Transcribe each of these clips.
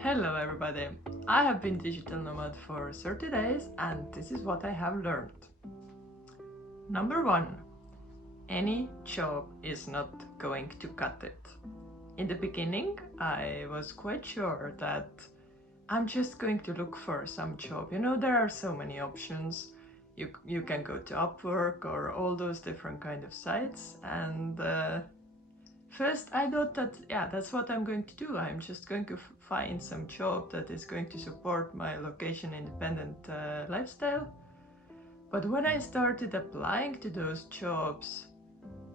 Hello everybody! I have been digital nomad for 30 days and this is what I have learned. Number 1. Any job is not going to cut it. In the beginning I was quite sure that I'm just going to look for some job. You know, there are so many options. You can go to Upwork or all those different kind of sites and first, I thought that, that's what I'm going to do. I'm just going to find some job that is going to support my location-independent lifestyle. But when I started applying to those jobs,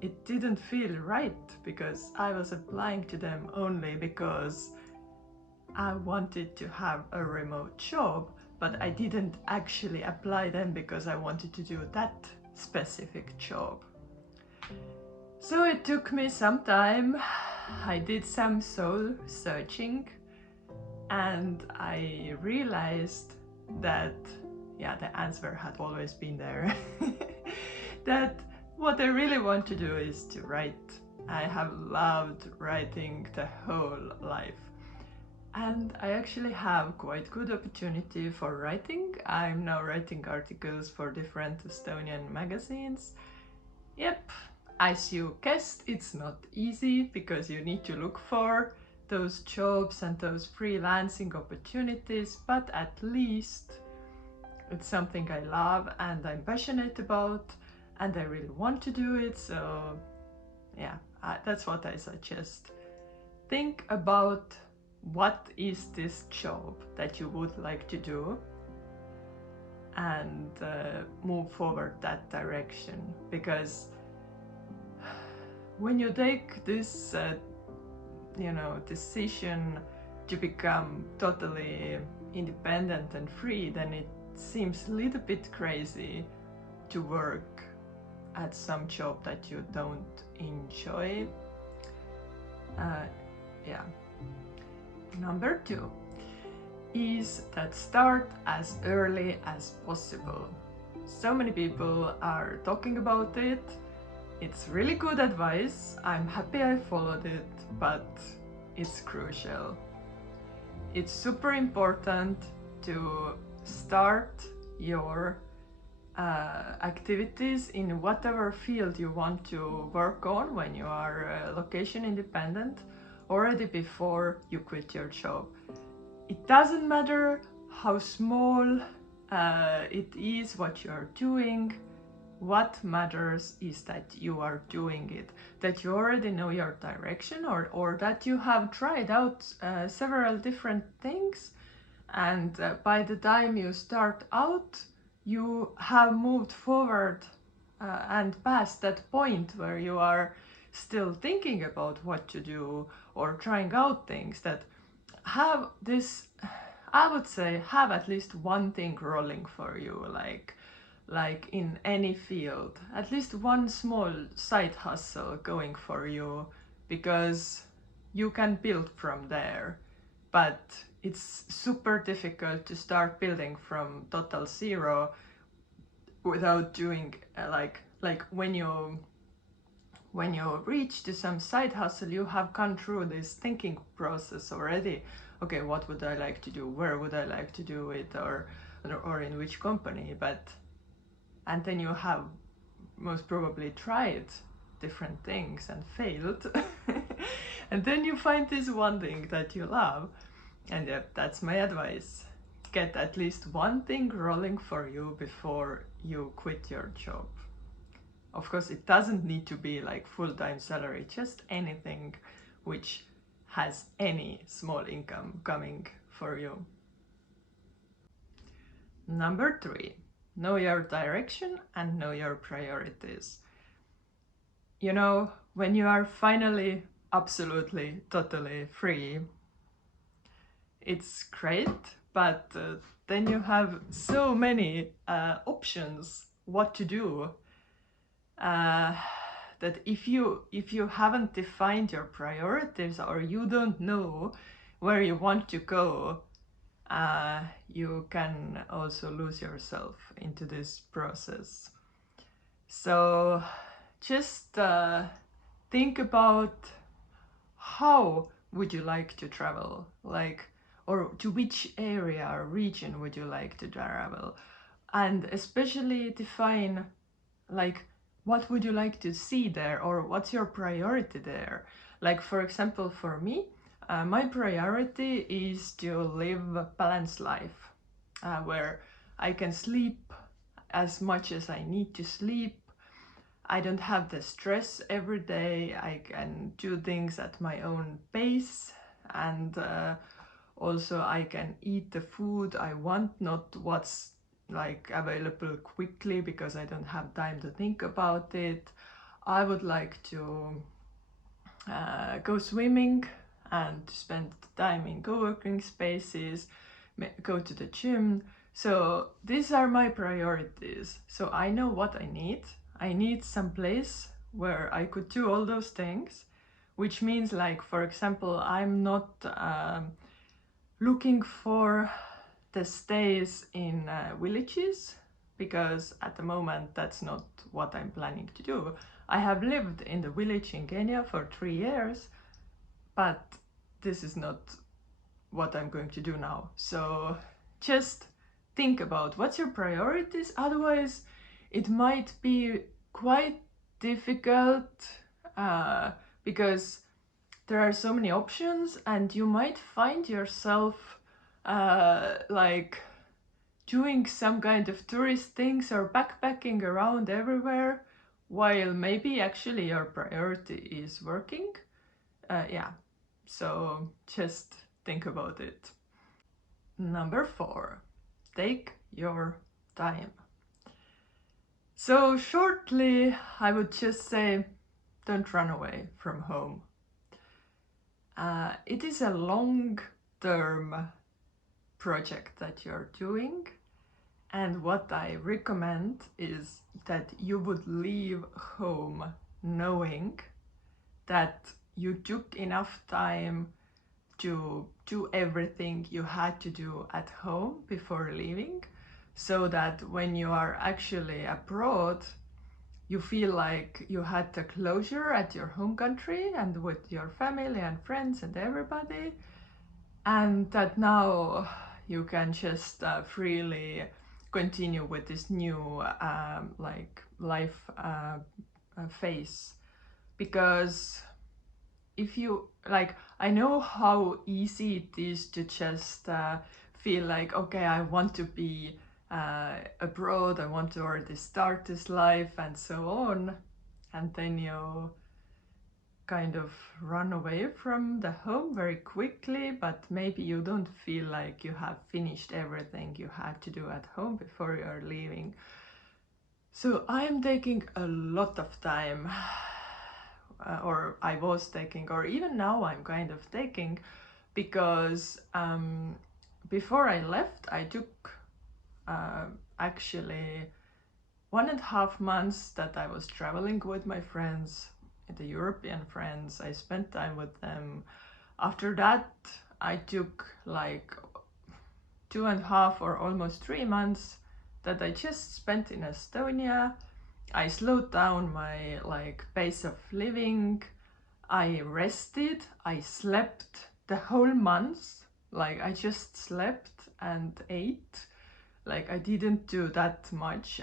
it didn't feel right because I was applying to them only because I wanted to have a remote job, but I didn't actually apply them because I wanted to do that specific job. So it took me some time. I did some soul searching and I realized that, the answer had always been there. That what I really want to do is to write. I have loved writing the whole life. And I actually have quite good opportunity for writing. I'm now writing articles for different Estonian magazines. Yep, as you guessed, it's not easy because you need to look for those jobs and those freelancing opportunities, but at least it's something I love and I'm passionate about and I really want to do it. So that's what I suggest. Think about what is this job that you would like to do and move forward that direction, because when you take this decision to become totally independent and free, then it seems a little bit crazy to work at some job that you don't enjoy. Number 2 is that start as early as possible. So many people are talking about it. It's really good advice. I'm happy I followed it, but it's crucial. It's super important to start your activities in whatever field you want to work on when you are location independent already before you quit your job. It doesn't matter how small it is what you're doing. What matters is that you are doing it, that you already know your direction, or that you have tried out several different things, and by the time you start out you have moved forward and past that point where you are still thinking about what to do or trying out things. That have this, I would say, have at least one thing rolling for you, like in any field, at least one small side hustle going for you, because you can build from there. But it's super difficult to start building from total zero without doing like when you reach to some side hustle, you have gone through this thinking process already. Okay, what would I like to do, where would I like to do it, or in which company. And then you have most probably tried different things and failed. And then you find this one thing that you love, and that's my advice. Get at least one thing rolling for you before you quit your job. Of course, it doesn't need to be like full-time salary, just anything which has any small income coming for you. Number 3, know your direction and know your priorities. You know, when you are finally absolutely, totally free, it's great, but then you have so many options what to do, that if you haven't defined your priorities or you don't know where you want to go, you can also lose yourself into this process. So just think about how would you like to travel? Like, or to which area or region would you like to travel, and especially define like what would you like to see there, or what's your priority there. Like for example, for me, my priority is to live a balanced life, where I can sleep as much as I need to sleep. I don't have the stress every day. I can do things at my own pace, and also I can eat the food I want, not what's like available quickly because I don't have time to think about it. I would like to go swimming and spend time in co-working spaces, go to the gym. So these are my priorities. So I know what I need. I need some place where I could do all those things, which means, like, for example, I'm not looking for the stays in villages, because at the moment that's not what I'm planning to do. I have lived in the village in Kenya for 3 years, but this is not what I'm going to do now. So just think about what's your priorities, otherwise it might be quite difficult, because there are so many options, and you might find yourself like doing some kind of tourist things or backpacking around everywhere, while maybe actually your priority is working. Yeah, so just think about it. Number 4, take your time. So shortly, I would just say, don't run away from home. It is a long-term project that you're doing, and what I recommend is that you would leave home knowing that you took enough time to do everything you had to do at home before leaving, so that when you are actually abroad, you feel like you had the closure at your home country and with your family and friends and everybody, and that now you can just freely continue with this new like life phase. Because if you like, I know how easy it is to just feel like, okay, I want to be abroad, I want to already start this life and so on, and then you kind of run away from the home very quickly, but maybe you don't feel like you have finished everything you had to do at home before you're leaving. So I'm taking a lot of time, or I was taking, or even now I'm kind of taking, because before I left, I took actually 1.5 months that I was traveling with my friends, the European friends. I spent time with them. After that, I took like 2.5 or almost 3 months that I just spent in Estonia. I slowed down my like pace of living. I rested. I slept the whole month. Like I just slept and ate. Like I didn't do that much.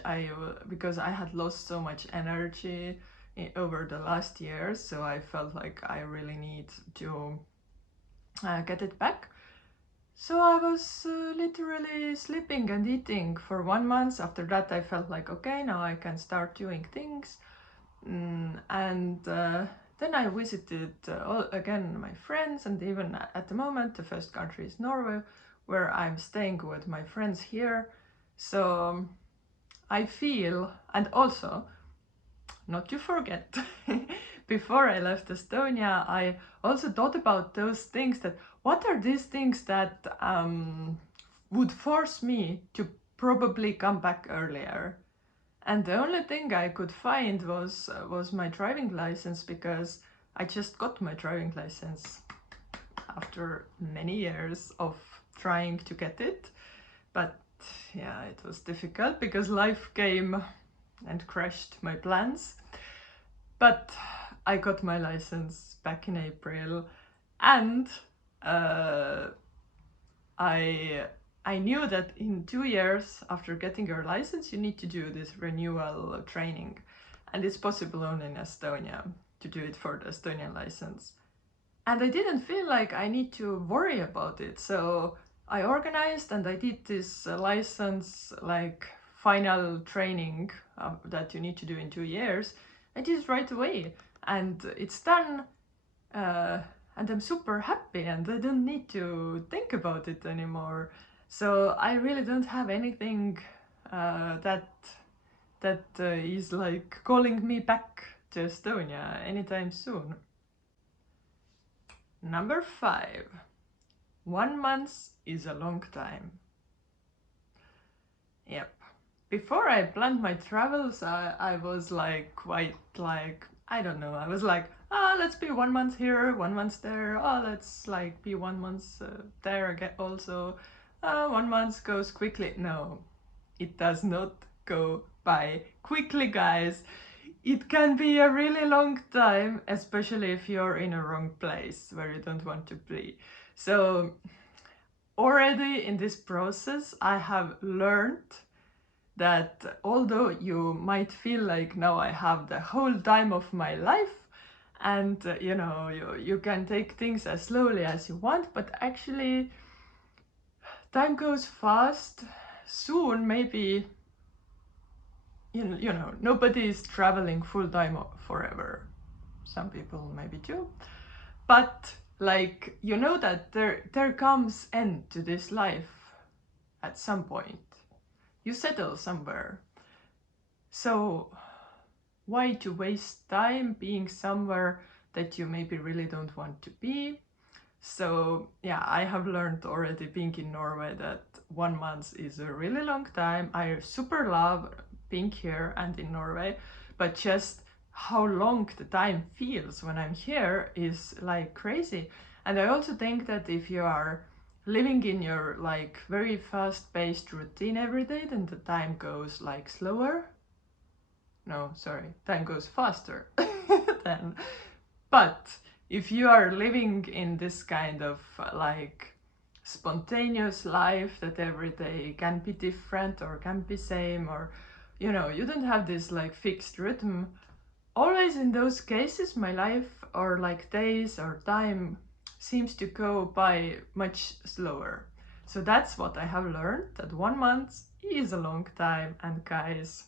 Because I had lost so much energy over the last years, so I felt like I really need to get it back. So I was literally sleeping and eating for 1 month. After that, I felt like, okay, now I can start doing things. And then I visited again my friends, and even at the moment, the first country is Norway, where I'm staying with my friends here. So I feel, and also, not to forget, before I left Estonia, I also thought about those things, that what are these things that would force me to probably come back earlier. And the only thing I could find was my driving license, because I just got my driving license after many years of trying to get it. But yeah, it was difficult because life came and crashed my plans. But I got my license back in April, and I knew that in 2 years after getting your license, you need to do this renewal training, and it's possible only in Estonia to do it for the Estonian license. And I didn't feel like I need to worry about it, so I organized and I did this license like final training that you need to do in 2 years. I did it right away, and it's done. And I'm super happy, and I don't need to think about it anymore. So I really don't have anything that is like calling me back to Estonia anytime soon. Number 5. 1 month is a long time. Yep. Before I planned my travels, I was like quite like, I don't know, I was like, let's be 1 month here, 1 month there, let's like be 1 month there again also. 1 month goes quickly. No, it does not go by quickly, guys. It can be a really long time, especially if you're in a wrong place where you don't want to be. So already in this process, I have learned that although you might feel like now I have the whole time of my life, and you can take things as slowly as you want, but actually time goes fast. Soon maybe nobody is traveling full time forever. Some people maybe too, but like that there comes end to this life at some point. You settle somewhere, so why to waste time being somewhere that you maybe really don't want to be? So yeah, I have learned already being in Norway that 1 month is a really long time. I super love being here and in Norway, but just how long the time feels when I'm here is like crazy. And I also think that if you are living in your like very fast-paced routine every day, then the time goes like slower. No, sorry, time goes faster then. But if you are living in this kind of like spontaneous life that every day can be different or can be same, or you don't have this like fixed rhythm, always in those cases my life or like days or time seems to go by much slower. So that's what I have learned, that 1 month is a long time. And guys,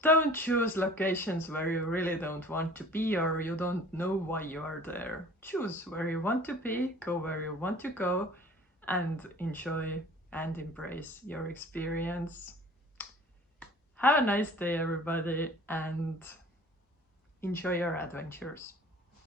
don't choose locations where you really don't want to be or you don't know why you are there. Choose where you want to be, go where you want to go, and enjoy and embrace your experience. Have a nice day, everybody, and enjoy your adventures.